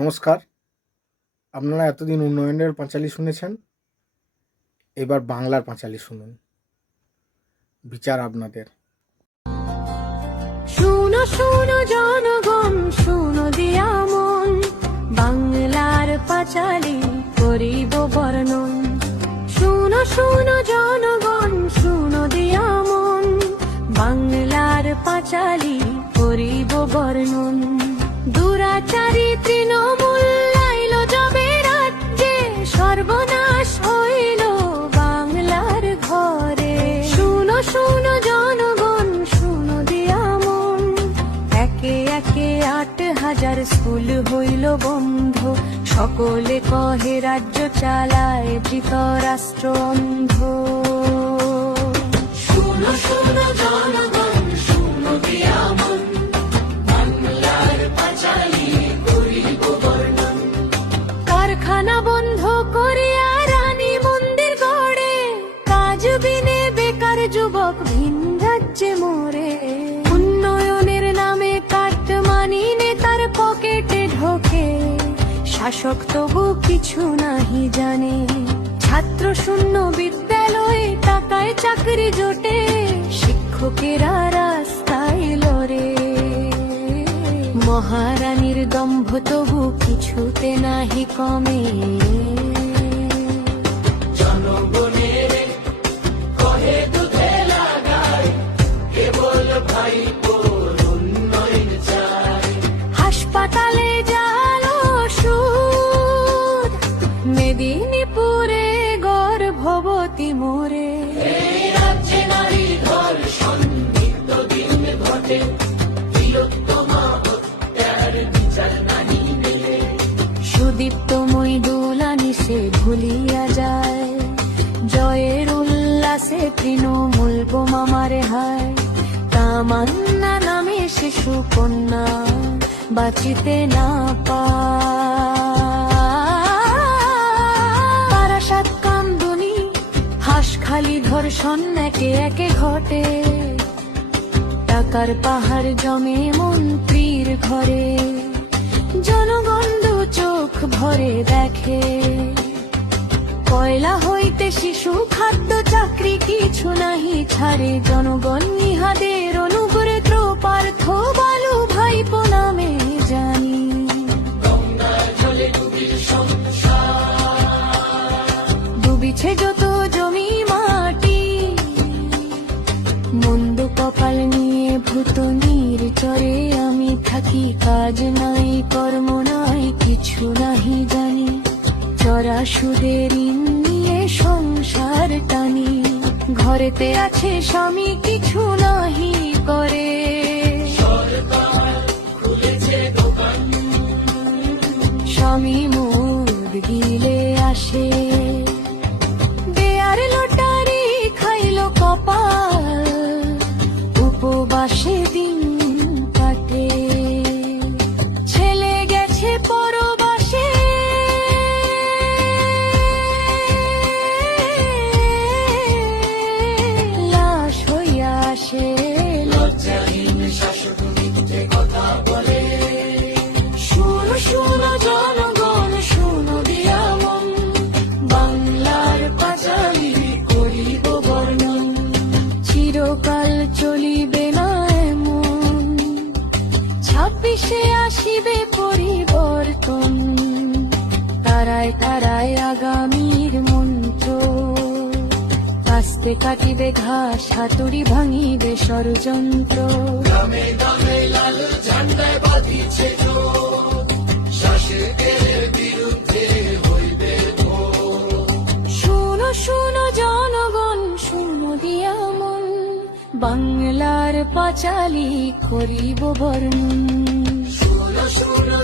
নমস্কার। আপনারা এতদিন উন্নয়নের পাঁচালী শুনেছেন, এবার বাংলার পাঁচালী শুনুন। বিচার আপনাদের। শুনো শুনো জনগণ, শুনো দিয়া মন, বাংলার পাঁচালী করিব বর্ণন। শুনো শুনো জনগণ, শুনো দিয়া মন, বাংলার পাঁচালী করিব বর্ণন। দুরাচারী তৃণমূল আইলো যবে রাজ্যে, সর্বনাশ হইল বাংলার ঘরে। শুনো শুনো জনগণ, শুনো দিয়া মন, একে একে ৮,০০০ স্কুল হইল বন্ধ। সকলে কহে রাজ্য চালায় ধৃতরাষ্ট্র অন্ধ। শুনো শুনো জনগণ, শুনো দিয়া মন, বাংলার পাঁচালী করিব বর্ণন। কারখানা বন্ধ করিয়া রানী মন্দির গড়ে, কাজ বিনে বেকার যুবক ভিন রাজ্যে মোরে। উন্নয়নের নামে কাটমানি নেতার পকেটে ঢোকে, শাসক তবু কিছু নাহি জানে। ছাত্র শূন্য বিদ্যালয়ে টাকায় চাকরি জোটে, শিক্ষকেরা রাস্তায় লড়ে। মহারানীর দম্ভ তবু কিছুতে নাহি কমে। জনগণের কহে দুধে লাগায়, কেবল ভাইপোর উন্নয়ন চায়। হাসপাতালে জালো সুদ, মেদিনীপুরে গর্ভবতী মোরে। এই রাজ্যে নারী ধর্ষণ নিত্যদিন ঘটে, তিলোত্তমা হত্যার বিচার নাহি মেলে। সুদীপ্তময় দোলানি সে ভুলিয়া যায়, জয়ের উল্লাসে তৃণমূল বোমা মারে হায়। তামান্না নামে শিশু কন্যা বাঁচিতে না পায়। বারাসাত কামদুনি হাঁসখালি ধর্ষণ একে একে ঘটে, টাকার পাহাড় জমে মন্ত্রীর ঘরে। জনগণ দু চোখ ভরে দেখে, কয়লা হইতে শিশু খাদ্য চাকরি কিছু নাহি ছাড়ে। জনগণ নিহাদের অনুগ্রহ পার্থ বালু ভাইপো নামে জানি। ডুবিছে যত জমি মাটি, মন্দ কপাল নিয়ে ভূত নির্ঝরে আমি থাকি। কাজ নাই কর্ম নাই কিছু নাহি জানি, চড়া সুদের ঋণ নিয়ে সংসার টানি। ঘরেতে আছে স্বামী কিছু নাহি করে, স্বামী মুখ গিলে আসে। দেয়ার লটারি খাইল কপাল, উপবাসে দিন কাটে। ছেলে গেছে পরবাসে, লাশ হইয়া আসে। লজ্জাহীন শাসক মিথ্যে কথা বলে। শুনো শুনো জনগণ, শুনো দিয়া মন, বাংলার পাঁচালী করিব বর্ণন। চিরকাল চলিবে না এমন, ২৬শে আসিবে পরিবর্তন। তারায় তারায় আগামীর মন্ত্র, কাস্তে কাটিবে ঘাস, হাতুড়ি ভাঙিবে ষড়যন্ত্র। গ্রামে গ্রামে লাল ঝান্ডায় বাঁধিছে জোট, শাসকের বিরুদ্ধে হইবে ভোট। শুনো শুনো জনগণ, শুনো দিয়া মন, বাংলার পাঁচালী করিব বর্ণন। শুনো শুনো